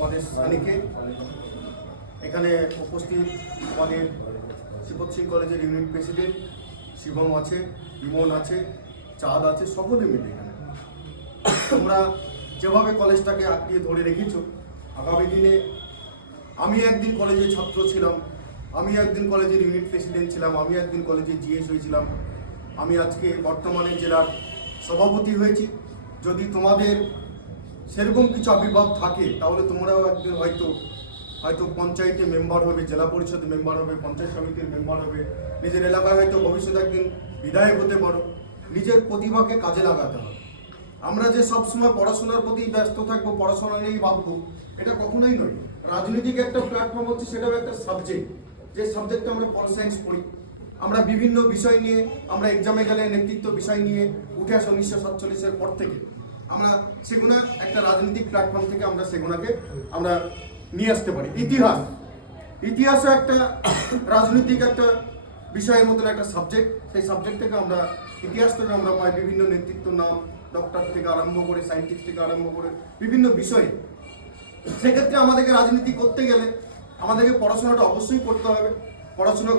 আমাদের স্থানীকে এখানে উপস্থিত আমাদের শিবত সিং কলেজের ইউনিট প্রেসিডেন্ট শিবম আছে, ইমন আছে, চাঁদ আছে, সকলে মিলে এখানে তোমরা যেভাবে কলেজটাকে আঁকড়িয়ে ধরে রেখেছ, আগামী দিনে আমি একদিন কলেজের ছাত্র ছিলাম, আমি একদিন কলেজের ইউনিট প্রেসিডেন্ট ছিলাম, আমি একদিন কলেজের জিএস হয়েছিলাম, আমি আজকে বর্তমানে জেলার সভাপতি হয়েছি। যদি তোমাদের সেরকম কিছু আবির্ভাব থাকে তাহলে তোমরাও একদিন হয়তো পঞ্চায়েতে মেম্বার হবে, জেলা পরিষদ মেম্বার হবে, পঞ্চায়েত সমিতির মেম্বার হবে, নিজের এলাকায় হয়তো ভবিষ্যতে একদিন বিধায়ক হতে পারো। নিজের প্রতিভাকে কাজে লাগাতে হবে। আমরা যে সবসময় পড়াশোনার প্রতি ব্যস্ত থাকবো, পড়াশোনা নিয়েই ভাববো, এটা কখনোই নয়। রাজনৈতিক একটা প্ল্যাটফর্ম হচ্ছে, সেটাও একটা সাবজেক্ট, যে সাবজেক্টে আমরা পল সায়েন্স পড়ি। আমরা বিভিন্ন বিষয় নিয়ে আমরা এক্সামে গেলে নেতৃত্ব বিষয় নিয়ে উঠে আসে 1947-এর পর থেকে আমরা সেগুলো একটা রাজনৈতিক প্ল্যাটফর্ম থেকে আমরা সেগুলোকে আমরা নিয়ে আসতে পারি। ইতিহাসও একটা রাজনৈতিক একটা বিষয়ের মতন একটা সাবজেক্ট। সেই সাবজেক্ট থেকে আমরা ইতিহাস থেকে আমরা পাই বিভিন্ন নেতৃত্ব নাম, ডক্টর থেকে আরম্ভ করে সায়েন্টিস্ট থেকে আরম্ভ করে বিভিন্ন বিষয়ে। সেক্ষেত্রে আমাদেরকে রাজনীতি করতে গেলে আমাদেরকে পড়াশোনাটা অবশ্যই করতে হবে। পড়াশোনা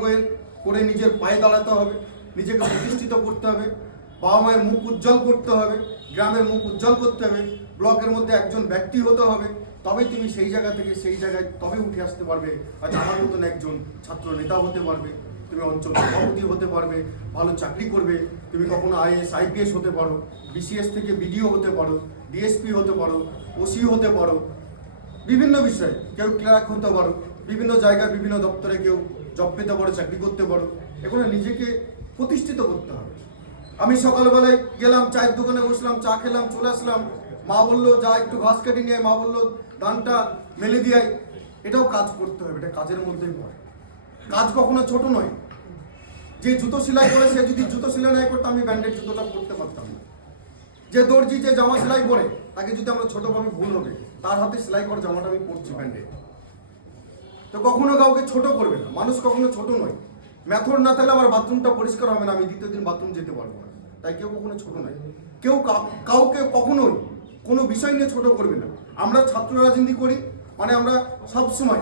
করে নিজের পায়ে দাঁড়াতে হবে, নিজেকে প্রতিষ্ঠিত করতে হবে, বাবা মায়ের মুখ উজ্জ্বল করতে হবে, গ্রামের মুখ উজ্জ্বল করতে হবে, ব্লকের মধ্যে একজন ব্যক্তি হতে হবে। তবে তুমি সেই জায়গা থেকে সেই জায়গায় তবে উঠে আসতে পারবে। আজ আমার মতন একজন ছাত্র নেতা হতে পারবে, তুমি অঞ্চল সভাপতি হতে পারবে, ভালো চাকরি করবে, তুমি কখনো আইএস আইপিএস হতে পারো, বিসিএস থেকে বিডিও হতে পারো, ডিএসপি হতে পারো, ওসি হতে পারো, বিভিন্ন বিষয়ে কেউ ক্লার্ক হতে পারো, বিভিন্ন জায়গায় বিভিন্ন দপ্তরে কেউ জব পেতে পারো, চাকরি করতে পারো। এগুলো নিজেকে প্রতিষ্ঠিত করতে হবে। আমি সকালবেলায় গেলাম, চায়ের দোকানে বসলাম, চা খেলাম, চলে আসলাম, মা বললো যা একটু ঘাস কেটে নিয়ে, মা বললো ধানটা মেলে দিয়ে, এটাও কাজ করতে হবে। এটা কাজের মধ্যেই পড়ে। কাজ কখনো ছোট নয়। যে জুতো সেলাই করে সে যদি জুতো সেলাই নাই করতো, আমি ব্যান্ডেড জুতোটা পরতে পারতাম না। যে দর্জি যে জামা সেলাই করে, তাকে যদি আমরা ছোটভাবে ভুল হবে, তার হাতে সেলাই করা জামাটা আমি পরছি ব্যান্ডেড। তো কখনো কাউকে ছোট করবে না, মানুষ কখনো ছোট নয়। মেথড না থাকলে আমার বাথরুমটা পরিষ্কার হবে না, আমি দ্বিতীয় দিন বাথরুম যেতে পারবো না। তাই কেউ কখনো ছোট নয়। কেউ কাউকে কখনোই কোনো বিষয় নিয়ে ছোট করবে না। আমরা ছাত্র রাজনীতি করি মানে আমরা সবসময়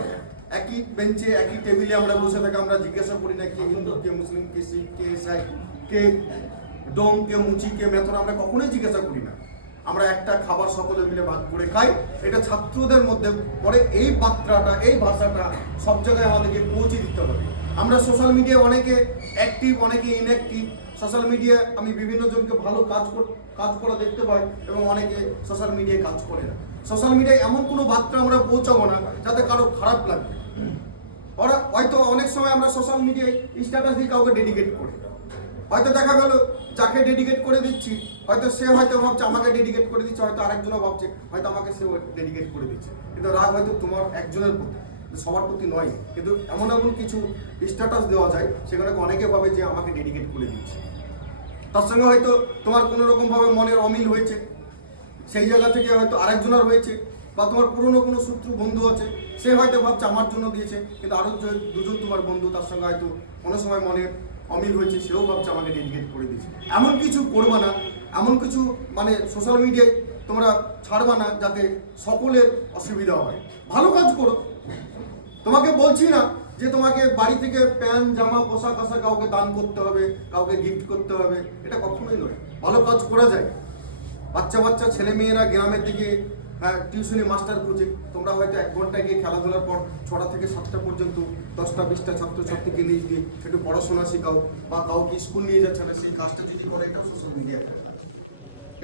একই বেঞ্চে একই টেবিলে আমরা বসে থাকি। আমরা জিজ্ঞাসা করি না কে হিন্দু, কে মুসলিম, কে শিখ, কে ইসাই, কে ডোম, কে মুচি, কে মেথড, আমরা কখনোই জিজ্ঞাসা করি না। আমরা একটা খাবার সকলে মিলে ভাগ করে খাই। এটা ছাত্রদের মধ্যে পরে এই বার্তাটা, এই ভাষাটা সব জায়গায় আমাদেরকে পৌঁছে দিতে হবে। আমরা সোশ্যাল মিডিয়ায় অনেকে অ্যাক্টিভ, অনেকে ইনঅ্যাক্টিভ। সোশ্যাল মিডিয়ায় আমি বিভিন্ন জনকে ভালো কাজ করা দেখতে পাই এবং অনেকে সোশ্যাল মিডিয়ায় কাজ করে না। সোশ্যাল মিডিয়ায় এমন কোনো বার্তা আমরা পৌঁছাবো না যাতে কারো খারাপ লাগবে। ওরা হয়তো অনেক সময় আমরা সোশ্যাল মিডিয়ায় স্ট্যাটাস দিয়ে কাউকে ডেডিকেট করি। হয়তো দেখা গেল যাকে ডেডিকেট করে দিচ্ছি, হয়তো সে হয়তো ভাবছে আমাকে ডেডিকেট করে দিচ্ছে, হয়তো আরেকজনও ভাবছে হয়তো আমাকে সে ডেডিকেট করে দিচ্ছে। কিন্তু রাগ হয়তো তোমার একজনের প্রতি, সবার প্রতি নয়। কিন্তু এমন কিছু স্ট্যাটাস দেওয়া যায়, সেখানে অনেকে ভাবে যে আমাকে ডেডিকেট করে দিচ্ছে। তার সঙ্গে হয়তো তোমার কোনো রকমভাবে মনের অমিল হয়েছে, সেই জায়গা থেকে হয়তো আরেকজনের হয়েছে, বা তোমার পুরনো কোনো শত্রু বন্ধু আছে, সে হয়তো ভাবছে আমার জন্য দিয়েছে, কিন্তু আরও দুজন তোমার বন্ধু তার সঙ্গে হয়তো কোনো সময় মনের অমিল হয়েছে, সেও ভাবছে আমাকে ডেডিকেট করে দিয়েছে। এমন কিছু করবা না, এমন কিছু মানে সোশ্যাল মিডিয়ায় তোমরা ছাড়বা না যাতে সকলের অসুবিধা হয়। ভালো কাজ করো। তোমাকে বলছি না যে তোমাকে বাড়ি থেকে প্যান্ট জামা পোশাক আশাক কাউকে দান করতে হবে, কাউকে গিফট করতে হবে, এটা কখনোই নয়। ভালো কাজ করা যায়। বাচ্চা ছেলে মেয়েরা গ্রামের দিকে টিউশনি মাস্টার খুঁজে, তোমরা হয়তো 1 ঘন্টা গিয়ে খেলাধুলার পর 6টা থেকে 7টা পর্যন্ত 10টা 20টা ছাত্রছাত্রীকে নিয়ে গিয়ে একটু পড়াশোনা শেখাও, বা কাউকে স্কুল নিয়ে যাচ্ছে না, সেই কাজটা যদি করে, এটাও সোশ্যাল মিডিয়া।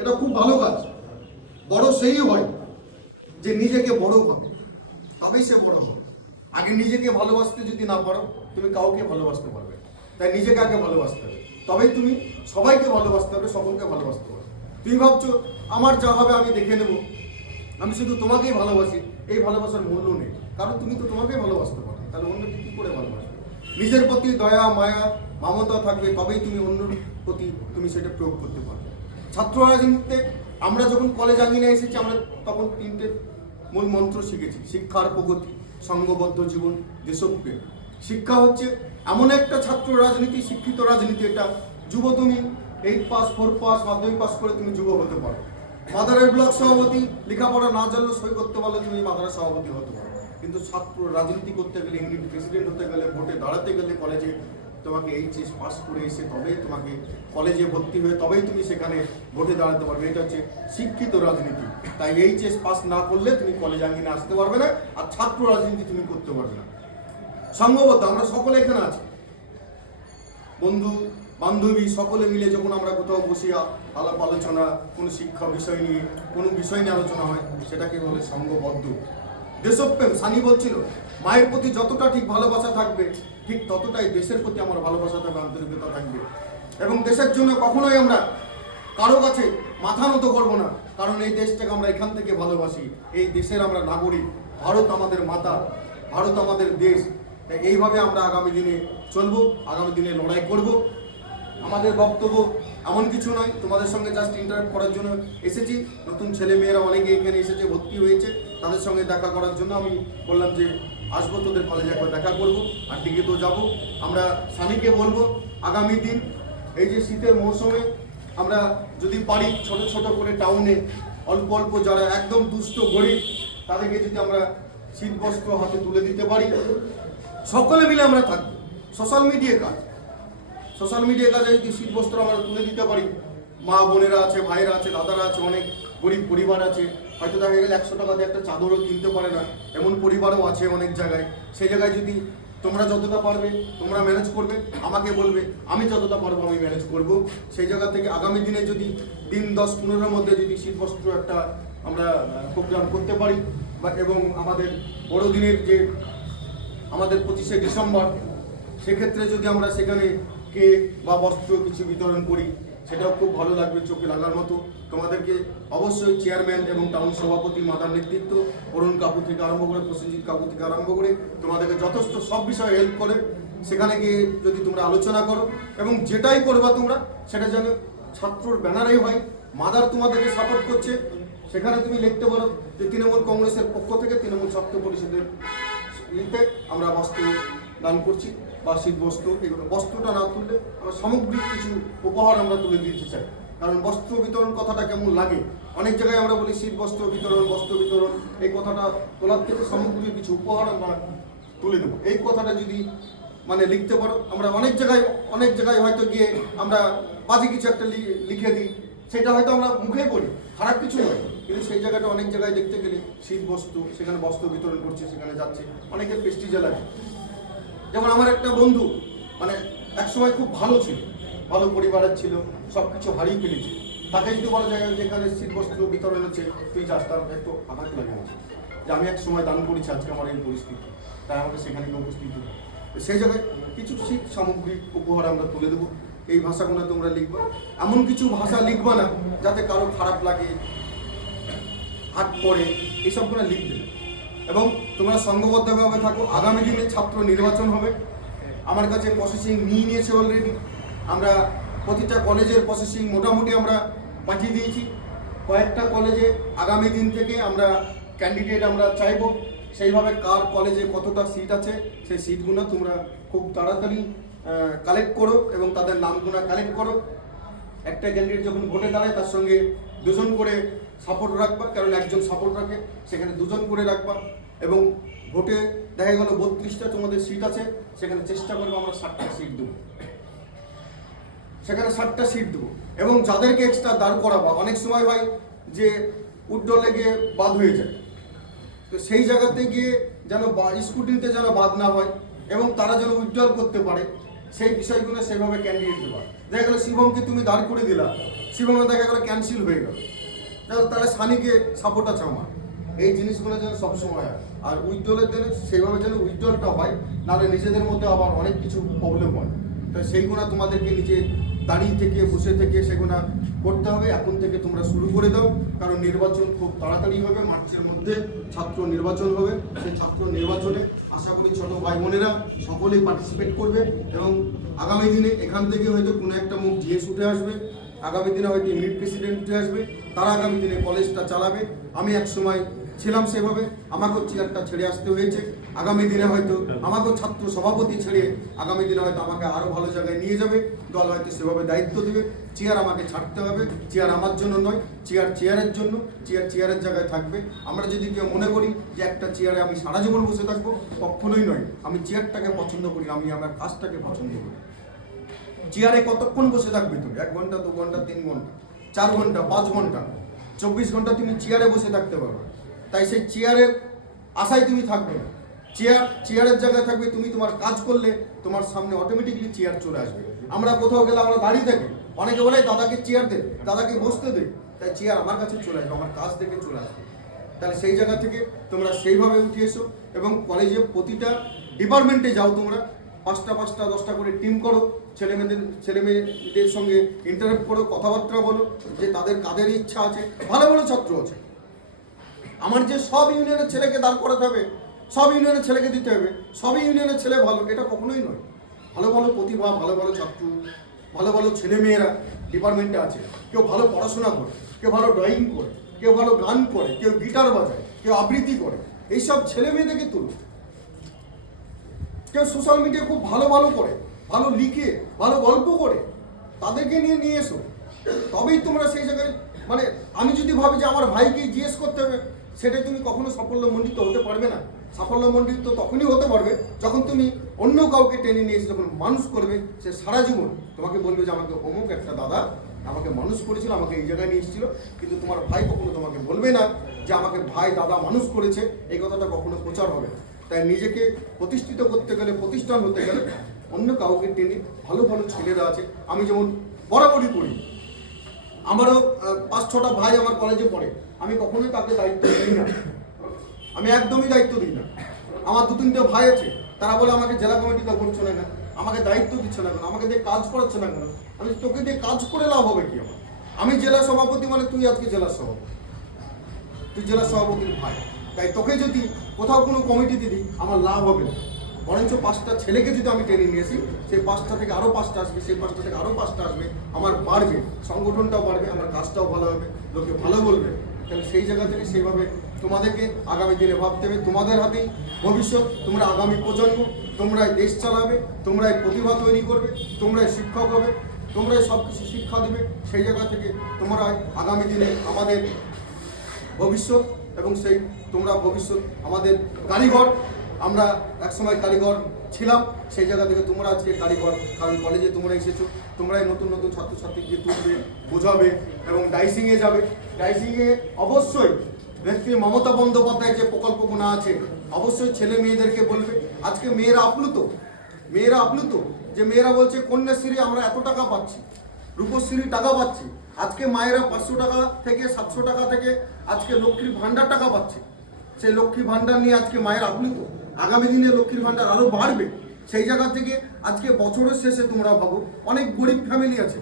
এটা খুব ভালো কাজ। বড় সেই হয় যে নিজেকে বড় ভাবে, তবেই সে বড় হবে। আগে নিজেকে ভালোবাসতে যদি না পারো, তুমি কাউকে ভালোবাসতে পারবে। তাই নিজেকে আগে ভালোবাসতে হবে, তবেই তুমি সবাইকে ভালোবাসতে হবে, সকলকে ভালোবাসতে পারবে। তুমি ভাবছো আমার যা হবে আমি দেখে নেব, আমি শুধু তোমাকেই ভালোবাসি, এই ভালোবাসার মূল্য নেই। কারণ তুমি তো তোমাকেই ভালোবাসতে পারো, তাহলে অন্যকে কী করে ভালোবাসবে? নিজের প্রতি দয়া মায়া মমতা থাকবে, তবেই তুমি অন্যর প্রতি তুমি সেটা প্রয়োগ করতে পারবে। ছাত্র রাজনীতিতে আমরা যখন কলেজ আঙিনায় এসেছি, আমরা তখন 3টে মূল মন্ত্র শিখেছি: শিক্ষার প্রগতি, সংঘবদ্ধ জীবন, দেশপ্রেম। শিক্ষা হচ্ছে এমন একটা ছাত্র রাজনীতি, শিক্ষিত রাজনীতি, এটা যুব। তুমি 8 পাস 4 পাস মাধ্যমিক পাস করে তুমি যুব হতে পারো, মাদারের ব্লক সভাপতি লেখাপড়া না জানলে সই করতে পারলে তুমি মাদারের সভাপতি হতে পারো, কিন্তু ছাত্র রাজনীতি করতে গেলে, ইউনিট প্রেসিডেন্ট হতে গেলে, ভোটে দাঁড়াতে গেলে কলেজে তোমাকে এইচএস পাস করে এসে তবেই তোমাকে কলেজে ভর্তি হয়ে তবেই তুমি সেখানে ভোটে দাঁড়াতে পারবে। এটা হচ্ছে শিক্ষিত রাজনীতি। তাই এইচএস পাস না করলে তুমি কলেজ আঙ্গিনে আসতে পারবে না, আর ছাত্র রাজনীতি তুমি করতে পারবে না। সংঘবদ্ধ আমরা সকলে এখানে আছি, বন্ধু বান্ধবী সকলে মিলে যখন আমরা কোথাও বসে আলাপ আলোচনা, কোনো শিক্ষা বিষয় নিয়ে কোনো বিষয় নিয়ে আলোচনা হয়, সেটাকে বলে সংঘবদ্ধ। দেশপ্রেম, সানি বলছিল মায়ের প্রতি যতটা ঠিক ভালোবাসা থাকবে, ঠিক ততটাই দেশের প্রতি আমার ভালোবাসা থাকবে, আন্তরিকতা থাকবে। এবং দেশের জন্য কখনোই আমরা কারো কাছে মাথা নত করবো না, কারণ এই দেশটাকে আমরা এখান থেকে ভালোবাসি, এই দেশের আমরা নাগরিক। ভারত আমাদের মাতা, ভারত আমাদের দেশ। তাই এইভাবে আমরা আগামী দিনে চলবো, আগামী দিনে লড়াই করব। আমাদের বক্তব্য এমন কিছু নয়, তোমাদের সঙ্গে জাস্ট ইন্টারাক্ট করার জন্য এসেছি। নতুন ছেলে মেয়েরা অনেকে এখানে এসেছে, ভর্তি হয়েছে, তাদের সঙ্গে দেখা করার জন্য আমি বললাম যে আসবো, তোদের কলেজে একবার দেখা করবো, আর দিকে তো যাবো। আমরা সানিকে বলবো আগামী দিন এই যে শীতের মৌসুমে আমরা যদি পারি ছোট ছোট করে টাউনে অল্প অল্প যারা একদম দুস্থ গরিব তাদেরকে যদি আমরা শীত বস্ত্র হাতে তুলে দিতে পারি, সকলে মিলে আমরা থাকবো। সোশ্যাল মিডিয়া কাজে যদি শীত বস্ত্র আমরা তুলে দিতে পারি, মা বোনেরা আছে, ভাইয়েরা আছে, দাদারা আছে, অনেক গরিব পরিবার আছে, হয়তো দেখা গেলে 100 টাকা দিয়ে একটা চাদরও কিনতে পারে না, এমন পরিবারও আছে অনেক জায়গায়। সেই জায়গায় যদি তোমরা যতটা পারবে তোমরা ম্যানেজ করবে, আমাকে বলবে, আমি যতটা পারবো আমি ম্যানেজ করব। সেই জায়গা থেকে আগামী দিনে যদি দিন 10-15-র মধ্যে যদি শীতবস্ত্র একটা আমরা প্রোগ্রাম করতে পারি, এবং আমাদের বড়দিনের যে আমাদের 25শে ডিসেম্বর, সেক্ষেত্রে যদি আমরা সেখানে কেক বা বস্ত্র কিছু বিতরণ করি, সেটাও খুব ভালো লাগবে, চোখে লাগার মতো। তোমাদেরকে অবশ্যই চেয়ারম্যান এবং টাউন সভাপতি মাদার নেতৃত্ব, অরুণ কাকু থেকে আরম্ভ করে, প্রসেনজিৎ কাকু থেকে আরম্ভ করে তোমাদেরকে যথেষ্ট সব বিষয়ে হেল্প করে। সেখানে গিয়ে যদি তোমরা আলোচনা করো এবং যেটাই করবা তোমরা সেটা যেন ছাত্রর ব্যানারেই হয়, মাদার তোমাদেরকে সাপোর্ট করছে, সেখানে তুমি লিখতে পারো যে তৃণমূল কংগ্রেসের পক্ষ থেকে তৃণমূল ছাত্র পরিষদের লিখতে আমরা বস্ত্র দান করছি বা শীত বস্ত্র, এগুলো বস্ত্রটা না তুললে আমরা সামগ্রিক কিছু উপহার আমরা তুলে দিতে চাই। কারণ বস্ত্র বিতরণ কথাটা কেমন লাগে, অনেক জায়গায় আমরা বলি শীত বস্ত্র বিতরণ, এই কথাটা তোলার থেকে সামগ্রিক কিছু উপহার আমরা তুলে দেবো। এই কথাটা যদি মানে লিখতে পারো, আমরা অনেক জায়গায় হয়তো গিয়ে আমরা বাজে কিছু একটা লিখে দিই, সেটা হয়তো আমরা মুখে বলি, খারাপ কিছু নয়, কিন্তু সেই জায়গাটা অনেক জায়গায় দেখতে গেলে শীত বস্ত্র, সেখানে বস্ত্র বিতরণ করছে, সেখানে যাচ্ছে, অনেকের প্রেস্টিজে লাগে। যেমন আমার একটা বন্ধু মানে একসময় খুব ভালো ছিল, ভালো পরিবারের ছিল, সব কিছু হারিয়ে ফেলেছে, তাকে যদি বলা যায় যেখানে শীত বস্ত্র বিতরণ হচ্ছে তুই যাস, তার একটু আঘাত লাগে যে আমি এক সময় দান করেছি, আজকে আমার এই পরিস্থিতি, তাই আমাকে সেখানে উপস্থিত হতে। সেই জায়গায় কিছু শীত সামগ্রিক উপহার আমরা তুলে দেবো। এই ভাষাগুলো তোমরা লিখবা, এমন কিছু ভাষা লিখবা না যাতে কারো খারাপ লাগে, হাত পড়ে, এইসবগুলো লিখবে। এবং তোমরা সংঘবদ্ধভাবে থাকো। আগামী দিনে ছাত্র নির্বাচন হবে, আমার কাছে প্রসেসিং নিয়েছে অলরেডি। আমরা প্রতিটা কলেজের প্রসেসিং মোটামুটি আমরা পাঠিয়ে দিয়েছি। কয়েকটা কলেজে আগামী দিন থেকে আমরা ক্যান্ডিডেট আমরা চাইব, সেইভাবে কার কলেজে কতটা সিট আছে সেই সিটগুলো তোমরা খুব তাড়াতাড়ি কালেক্ট করো এবং তাদের নামগুলো কালেক্ট করো। একটা ক্যান্ডিডেট যখন ভোটে দাঁড়ায় তার সঙ্গে 2 জন করে সাপোর্ট রাখবা, কারণ একজন সাপোর্ট রাখে, সেখানে 2 জন করে রাখবা। এবং ভোটে দেখা গেল 32টা তোমাদের সিট আছে, সেখানে চেষ্টা করবো আমরা 60টা সিট দেবো, সেখানে 60টা সিট দেবো। এবং যাদেরকে এক্সট্রা দাঁড় করাবা, অনেক সময় হয় যে উইথড্রলে গিয়ে বাদ হয়ে যায়, তো সেই জায়গাতে গিয়ে যেন স্কুটিতে যেন বাদ না হয় এবং তারা যেন উইথড্রল করতে পারে, সেই বিষয়গুলো সেভাবে ক্যান্ডিডেট দেওয়া। দেখা গেলো শিবমকে তুমি দাঁড় করে দিলা, শিবমে দেখা গেলো ক্যান্সেল হয়ে গেল, তাহলে সানিকে সাপোর্ট আছে আমার। এই জিনিসগুলো যেন সবসময় হয়, আর উইথড্রলের জন্য সেইভাবে যেন উইথড্রলটা হয়, নাহলে নিজেদের মধ্যে আবার অনেক কিছু প্রবলেম হয়। তো সেইগুলো তোমাদেরকে নিজে দাঁড়িয়ে থেকে বসে থেকে সেগুলো করতে হবে। এখন থেকে তোমরা শুরু করে দাও, কারণ নির্বাচন খুব তাড়াতাড়ি হবে, মার্চের মধ্যে ছাত্র নির্বাচন হবে। সেই ছাত্র নির্বাচনে আশা করি ছোট ভাই বোনেরা সকলেই পার্টিসিপেট করবে এবং আগামী দিনে এখান থেকে হয়তো কোনো একটা মুখ জিএস উঠে আসবে, আগামী দিনে হয়তো ইউনিট প্রেসিডেন্ট উঠে আসবে, তারা আগামী দিনে কলেজটা চালাবে। আমি এক সময় ছিলাম সেভাবে আমাকেও চেয়ারটা ছেড়ে আসতে হয়েছে। আগামী দিনে হয়তো আমাকেও ছাত্র সভাপতি ছেড়ে আগামী দিনে হয়তো আমাকে আরও ভালো জায়গায় নিয়ে যাবে, দল হয়তো সেভাবে দায়িত্ব দেবে। চেয়ার আমাকে ছাড়তে হবে, চেয়ার আমার জন্য নয়, চেয়ার চেয়ারের জন্য, চেয়ার চেয়ারের জায়গায় থাকবে। আমরা যদি কেউ মনে করি যে একটা চেয়ারে আমি সারা জীবন বসে থাকবো, কখনোই নয়। আমি চেয়ারটাকে পছন্দ করি, আমি আমার কাজটাকে পছন্দ করি। চেয়ারে কতক্ষণ বসে থাকবে তুমি? 1 ঘন্টা, 2 ঘন্টা, 3 ঘন্টা, 4 ঘন্টা, 5 ঘন্টা, 24 ঘন্টা তুমি চেয়ারে বসে থাকতে পারবে। তাই সেই চেয়ারের আশায় তুমি থাকবে না, চেয়ারের জায়গায় থাকবে। তুমি তোমার কাজ করলে তোমার সামনে অটোমেটিকলি চেয়ার চলে আসবে। আমরা কোথাও গেলে আমরা দাঁড়িয়ে থাকি, অনেকে বলে দাদাকে চেয়ার দে, দাদাকে বসতে দে, তাই চেয়ার আমার কাছে চলে আসবে, আমার কাজ দেখে চলে আসবে। তাহলে সেই জায়গা থেকে তোমরা সেইভাবে উঠে এসো এবং কলেজে প্রতিটা ডিপার্টমেন্টে যাও, তোমরা 5টা 10টা করে টিম করো, ছেলেমেয়েদের সঙ্গে ইন্টারেক্ট করো, কথাবার্তা বলো যে তাদের কাদের ইচ্ছা আছে। ভালো ভালো ছাত্র আছে, আমার যে সব ইউনিয়নের ছেলেকে দাঁড় করাতে হবে, সব ইউনিয়নের ছেলেকে দিতে হবে, সব ইউনিয়নের ছেলে ভালো, এটা কখনোই নয়। ভালো ভালো প্রতিভা, ভালো ভালো ছাত্র, ভালো ভালো ছেলেমেয়েরা ডিপার্টমেন্টে আছে। কেউ ভালো পড়াশোনা করে, কেউ ভালো ড্রয়িং করে, কেউ ভালো গান করে, কেউ গিটার বাজায়, কেউ আবৃত্তি করে। এইসব ছেলে মেয়েদেরকে তুলো। কেউ সোশ্যাল মিডিয়া খুব ভালো ভালো করে, ভালো লিখে, ভালো গল্প করে, তাদেরকে নিয়ে এসো। তবেই তোমরা সেই জায়গায়, মানে আমি যদি ভাবি যে আমার ভাইকে জিজ্ঞেস করতে হবে, সেটাই তুমি কখনো সাফল্যমণ্ডিত হতে পারবে না। সাফল্যমণ্ডিত তখনই হতে পারবে যখন তুমি অন্য কাউকে টেনে নিয়ে এসে যখন মানুষ করবে, সে সারা জীবন তোমাকে বলবে যে আমাকে অমুক একটা দাদা আমাকে মানুষ করেছিল, আমাকে এই জায়গায় নিয়ে এসেছিল। কিন্তু তোমার ভাই কখনো তোমাকে বলবে না যে আমাকে ভাই দাদা মানুষ করেছে, এই কথাটা কখনো প্রচার হবে না। তাই নিজেকে প্রতিষ্ঠিত করতে গেলে, প্রতিষ্ঠান হতে গেলে অন্য কাউকে টেনে, ভালো ভালো ছেলেরা আছে। আমি যেমন বরাবরই করি, আমারও 5-6টা ভাই আমার কলেজে পড়ে, আমি কখনোই তাকে দায়িত্ব দিই না, আমি একদমই দায়িত্ব দিই না। আমার 2-3টে ভাই আছে, তারা বলে আমাকে জেলা কমিটিতে ভোট না, আমাকে দায়িত্ব দিচ্ছে না কেন, আমাকে দিয়ে কাজ করাচ্ছে না কেন। আমি তোকে দিয়ে কাজ করে লাভ হবে কি আমার? আমি জেলা সভাপতি, মানে তুই আজকে জেলার সভাপতি, তুই জেলা সভাপতির ভাই। তাই তোকে যদি কোথাও কোনো কমিটি দিই আমার লাভ হবে না, বরঞ্চ 5টা ছেলেকে যদি আমি টেনে নিয়ে আসি, সেই 5টা থেকে আরও 5টা আসবে, সেই 5টা থেকে আরও 5টা আসবে, আমার বাড়বে, সংগঠনটাও বাড়বে, আমার কাজটাও ভালো হবে, লোকে ভালো বলবে। তাহলে সেই জায়গা থেকে সেইভাবে তোমাদেরকে আগামী দিনে ভাবতে হবে। তোমাদের হাতেই ভবিষ্যৎ, তোমরা আগামী প্রজন্ম, তোমরাই দেশ চালাবে, তোমরাই প্রতিভা তৈরি করবে, তোমরাই শিক্ষক হবে, তোমরাই সব কিছু শিক্ষা দেবে। সেই জায়গা থেকে তোমরাই আগামী দিনে আমাদের ভবিষ্যৎ, এবং সেই তোমরা ভবিষ্যৎ আমাদের কারিগর। আমরা একসময় কারিগর ছিলাম, সেই জায়গা থেকে তোমরা আজকে কারিগর, কারণ কলেজে তোমরা এসেছো। তোমরাই নতুন নতুন ছাত্রছাত্রীকে তুলবে, বোঝাবে এবং ডাইসিংয়ে যাবে। ডাইসিংয়ে অবশ্যই নেত্রী মমতা বন্দ্যোপাধ্যায়ের যে প্রকল্পগুলো আছে, অবশ্যই ছেলে মেয়েদেরকে বলবে। আজকে মেয়েরা আপ্লুত যে মেয়েরা বলছে কন্যাশ্রী আমরা এত টাকা পাচ্ছি, রূপশ্রী টাকা পাচ্ছি। আজকে মায়েরা 500 টাকা থেকে 700 টাকা থেকে আজকে লক্ষ্মীর ভাণ্ডার টাকা পাচ্ছে। সেই লক্ষ্মী ভাণ্ডার নিয়ে আজকে মায়ের আপ্লুত। আগামী দিনে লক্ষ্মীর ভাণ্ডার আরও বাড়বে। সেই জায়গা থেকে আজকে বছরের শেষে তোমরা ভাবো, অনেক গরিব ফ্যামিলি আছে,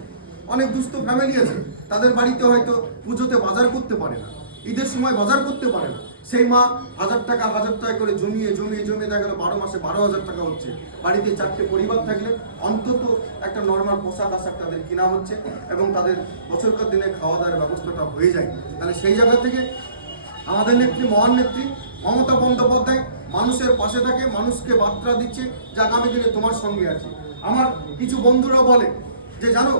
অনেক দুস্থ ফ্যামিলি আছে, তাদের বাড়িতে হয়তো পুজোতে বাজার করতে পারে না, ঈদের সময় বাজার করতে পারে না। সেই মা 1000 টাকা করে জমিয়ে দেখা গেল 12 মাসে 12,000 টাকা হচ্ছে। বাড়িতে 4টে পরিবার থাকলে অন্তত একটা নর্মাল পোশাক আশাক তাদের কেনা হচ্ছে এবং তাদের বছরকার দিনে খাওয়া দাওয়ার ব্যবস্থাটা হয়ে যায়। তাহলে সেই জায়গা থেকে আমাদের নেত্রী, মহান নেত্রী মমতা বন্দ্যোপাধ্যায় মানুষের পাশে থাকে, মানুষকে বার্তা দিচ্ছে যে আগামী দিনে তোমার সঙ্গে আছে। আমার কিছু বন্ধুরা বলে যে জানো,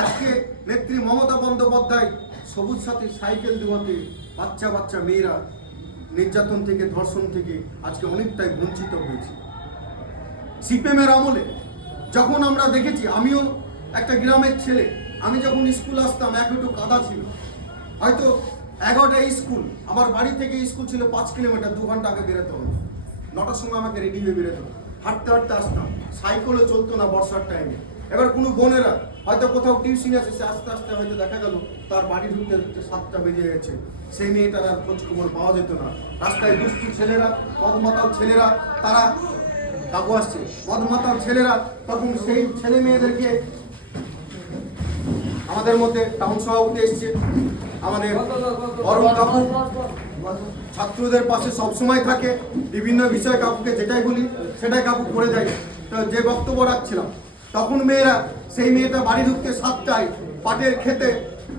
আজকে নেত্রী মমতা বন্দ্যোপাধ্যায় সবুজ সাথী সাইকেল দেওয়াতে বাচ্চা মেয়েরা নির্যাতন থেকে, ধর্ষণ থেকে আজকে অনেকটাই বঞ্চিত হয়েছে। সিপিএমের আমলে যখন আমরা দেখেছি, আমিও একটা গ্রামের ছেলে, আমি যখন স্কুল আসতাম এক একটু কাদা ছিল, হয়তো 11টা স্কুল, আমার বাড়ি থেকে স্কুল ছিল 5 কিলোমিটার, 2 ঘন্টা আগে বেরোতে হতো। 9টার সময় আমাকে রেডি হয়ে বেরোতে হতো, হাঁটতে আসতাম, সাইকেলও চলতো না বর্ষার টাইমে। এবার কোনো বোনেরা হয়তো কোথাও টিউশন আছে, সে আস্তে হয়তো দেখা গেল তার বাড়ি ঢুকতে 7টা বেজে গেছে, সেই মেয়েটার আর খোঁজ খবর পাওয়া যেত না। রাস্তায় দুষ্টু ছেলেরা, পদমাতাল ছেলেরা, তারা কাকু আসছে, পদমাতাল ছেলেরা তখন সেই ছেলে মেয়েদেরকে, আমাদের মধ্যে টাউন সভাপতি এসছে, আমাদের অরুণ কাকু ছাত্রদের পাশে সবসময় থাকে, বিভিন্ন বিষয়ে কাকুকে যেটাই বলি সেটাই কাকু করে দেয়। তো যে বক্তব্য রাখছিলাম, তখন মেয়েরা, সেই মেয়েটা বাড়ি ঢুকতে 7টায় পাটের খেতে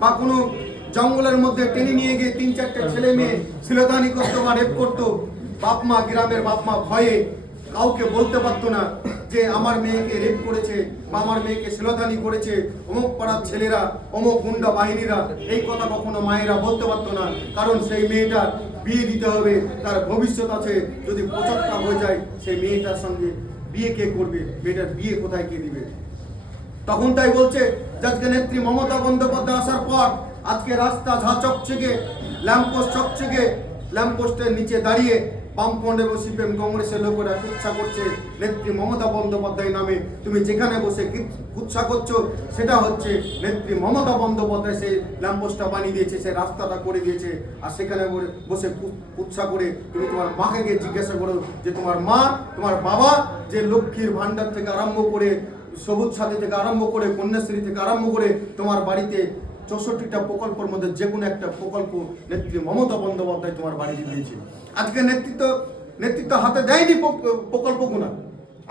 বা কোনো জঙ্গলের মধ্যে টেনে নিয়ে গিয়ে 3-4টে ছেলে মেয়ে শ্লীলতাহানি করতো বা রেপ করতো। বাপ মা, গ্রামের বাপ মা ভয়ে কাউকে বলতে পারতো না যে আমার মেয়েকে রেপ করেছে বা আমার মেয়েকে শ্লীলতাহানি করেছে অমুক পাড়ার ছেলেরা, অমুক গুন্ডা বাহিনীরা। এই কথা কখনো মায়েরা বলতে পারতো না, কারণ সেই মেয়েটার বিয়ে দিতে হবে, তার ভবিষ্যৎ আছে। যদি প্রচটটা হয়ে যায় সেই মেয়েটার সঙ্গে বিয়ে কে করবে, মেয়েটার বিয়ে কোথায় কে দিবে? তখন তাই বলছে যে আজকে নেত্রী মমতা বন্দ্যোপাধ্যায় আসার পর আজকে রাস্তা ঝা চকচকে, ল্যাম্পপোস্ট চকচকে, ল্যাম্পপোস্টের নিচে দাঁড়িয়ে বামফ্রন্ট এবং সিপিএম কংগ্রেসের লোকেরা কুৎসা করছে নেত্রী মমতা বন্দ্যোপাধ্যায় নামে। তুমি যেখানে বসে কুৎসা করছো সেটা হচ্ছে নেত্রী মমতা বন্দ্যোপাধ্যায় সেই ল্যাম্পপোস্টটা বানিয়ে দিয়েছে, সেই রাস্তাটা করে দিয়েছে। আর সেখানে বসে কুৎসা করে তুমি তোমার মাকে গিয়ে জিজ্ঞাসা করো যে তোমার মা, তোমার বাবা যে লক্ষ্মীর ভাণ্ডার থেকে আরম্ভ করে, সবুজ সাথী থেকে আরম্ভ করে, কন্যাশ্রী থেকে আরম্ভ করে তোমার বাড়িতে 64টা প্রকল্পের মধ্যে যে কোনো একটা প্রকল্প নেত্রী মমতা বন্দ্যোপাধ্যায় তোমার বাড়িতে দিয়েছে। আজকে নেতৃত্ব হাতে দেয়নি প্রকল্পগুলো।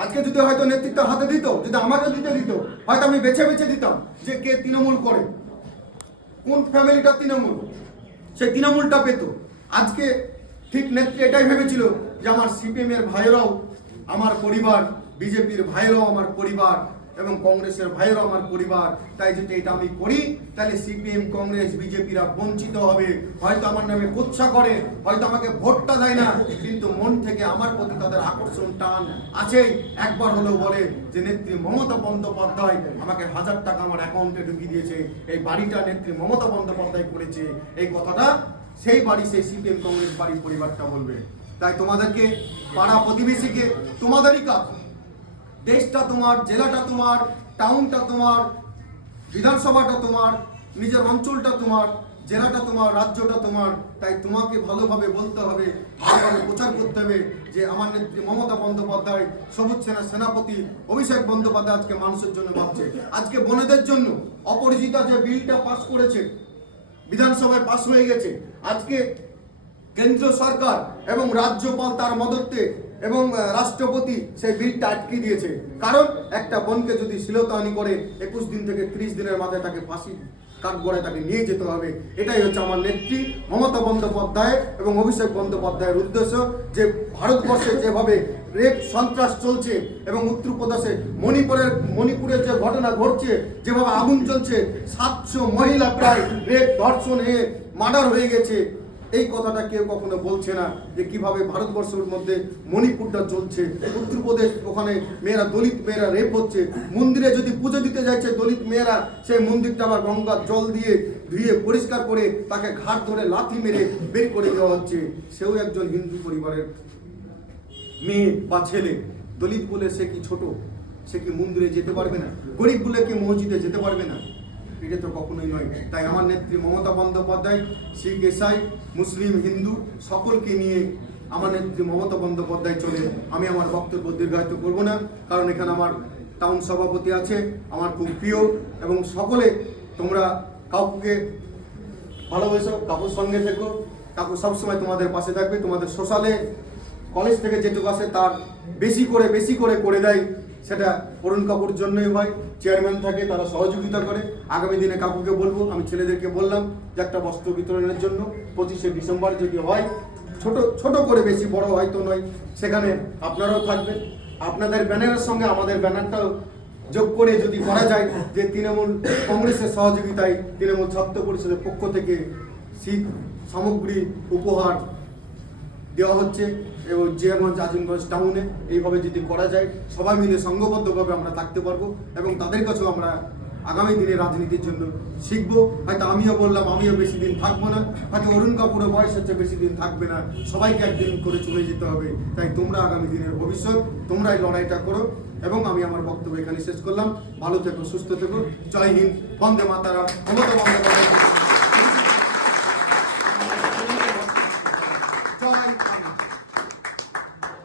আজকে যদি হয়তো নেতৃত্ব হাতে দিত, যদি আমাকে দিত, হয়তো আমি বেছে বেছে দিতাম যে কে তৃণমূল করে, কোন ফ্যামিলিটা তৃণমূল, সেই তৃণমূলটা পেত। আজকে ঠিক নেত্রী এটাই ভেবেছিল যে আমার সিপিএম এর ভাইয়েরাও আমার পরিবার, বিজেপির ভাইয়েরাও আমার পরিবার এবং কংগ্রেসের ভাইয়েরাও আমার পরিবার। তাই যদি এটা আমি করি তাহলে সিপিএম, কংগ্রেস, বিজেপিরা বঞ্চিত হবে। হয়তো আমার নামে কুৎসা করে, হয়তো আমাকে ভোটটা দেয় না, কিন্তু মন থেকে আমার প্রতি তাদের আকর্ষণ টান আছেই। একবার হলেও বলে যে নেত্রী মমতা বন্দ্যোপাধ্যায় আমাকে 1000 টাকা আমার অ্যাকাউন্টে ঢুকিয়ে দিয়েছে, এই বাড়িটা নেত্রী মমতা বন্দ্যোপাধ্যায় করেছে। এই কথাটা সেই বাড়ি, সেই সিপিএম কংগ্রেস বাড়ির পরিবারটা বলবে। তাই তোমাদেরকে, পাড়া প্রতিবেশীকে, তোমাদেরই কাজ। দেশটা তোমার, জেলাটা তোমার, টাউনটা তোমার, বিধানসভাটা তোমার, নিজের অঞ্চলটা তোমার, জেলাটা তোমার, রাজ্যটা তোমার। তাই তোমাকে ভালোভাবে বলতে হবে, ভালোভাবে প্রচার করতে হবে যে আমার নেত্রী মমতা বন্দ্যোপাধ্যায়, সবুজ সেনা সেনাপতি অভিষেক বন্দ্যোপাধ্যায় আজকে মানুষের জন্য ভাবছে। আজকে বনেদের জন্য অপরিচিতা যে বিলটা পাস করেছে, বিধানসভায় পাস হয়ে গেছে, আজকে কেন্দ্রীয় সরকার এবং রাজ্যপাল তার মদতে এবং রাষ্ট্রপতি সেই বিলটা আটকে দিয়েছে। কারণ একটা বোনকে যদি শ্লীলতাহানি করে 21 দিন থেকে 30 দিনের মাথায় তাকে ফাঁসি কাঠগড়ায় তাকে নিয়ে যেতে হবে। এটাই হচ্ছে আমার নেত্রী মমতা বন্দ্যোপাধ্যায় এবং অভিষেক বন্দ্যোপাধ্যায়ের উদ্দেশ্য। যে ভারতবর্ষে যেভাবে রেপ সন্ত্রাস চলছে এবং উত্তরপ্রদেশে মণিপুরের যে ঘটনা ঘটছে, যেভাবে আগুন জ্বলছে, 700 মহিলা প্রায় রেপ, ধর্ষণ হয়ে মার্ডার হয়ে গেছে, এই কথাটা কেউ কখনো বলছে না যে কিভাবে ভারতবর্ষের মধ্যে মণিপুরটা চলছে, উত্তরপ্রদেশ, ওখানে মেয়েরা, দলিত মেয়েরা রেপ হচ্ছে। মন্দিরে যদি পুজো দিতে যাচ্ছে দলিত মেয়েরা, সেই মন্দিরটা আবার গঙ্গার জল দিয়ে ধুয়ে পরিষ্কার করে তাকে ঘাট ধরে লাথি মেরে বের করে দেওয়া হচ্ছে। সেও একজন হিন্দু পরিবারের মেয়ে বা ছেলে। দলিত বলে সে কি ছোট? সে কি মন্দিরে যেতে পারবে না? গরিব বলে কি মসজিদে যেতে পারবে না? এটা তো কখনোই নয়। তাই আমার নেত্রী মমতা বন্দ্যোপাধ্যায় শিখ, ইসাই, মুসলিম, হিন্দু সকলকে নিয়ে আমার নেত্রী মমতা বন্দ্যোপাধ্যায় চলে। আমি আমার বক্তব্য দীর্ঘায়িত করব না, কারণ এখানে আমার টাউন সভাপতি আছে, আমার খুব প্রিয়, এবং সকলে তোমরা কাকুকে ভালোবেসো, কাকুর সঙ্গে থেকো। কাকু সবসময় তোমাদের পাশে থাকবে। তোমাদের সোশ্যালে কলেজ থেকে যেটুকু আসে তার বেশি করে করে দেয়। সেটা অরুণ কাকুর জন্যই হয়। চেয়ারম্যান থাকে, তারা সহযোগিতা করে। আগামী দিনে কাকুকে বলবো, আমি ছেলেদেরকে বললাম যে একটা বস্ত্র বিতরণের জন্য 25শে ডিসেম্বর যদি হয়, ছোট করে, বেশি বড় হয়তো নয়, সেখানে আপনারাও থাকবেন। আপনাদের ব্যানারের সঙ্গে আমাদের ব্যানারটাও যোগ করে যদি করা যায়, যে তৃণমূল কংগ্রেসের সহযোগিতায় তৃণমূল ছাত্র পরিষদের পক্ষ থেকে শীত সামগ্রী উপহার দেওয়া হচ্ছে এবং জিয়াগঞ্জ, আজিমগঞ্জ টাউনে, এইভাবে যদি করা যায় সবাই মিলে সংঘবদ্ধভাবে আমরা থাকতে পারবো এবং তাদের কাছেও আমরা আগামী দিনে রাজনীতির জন্য শিখবো। হয়তো আমিও বললাম আমিও বেশি দিন থাকবো না, হয়তো অরুণ কাপুরের বয়স হচ্ছে বেশি দিন থাকবে না, সবাইকে একদিন করে চলে যেতে হবে। তাই তোমরা আগামী দিনের ভবিষ্যৎ, তোমরাই লড়াইটা করো। এবং আমি আমার বক্তব্য এখানে শেষ করলাম। ভালো থেকো, সুস্থ থেকো। জয় হিন্দ, বন্দে মাতারা, মমতা বন্দ্যোপাধ্যায়। জয়।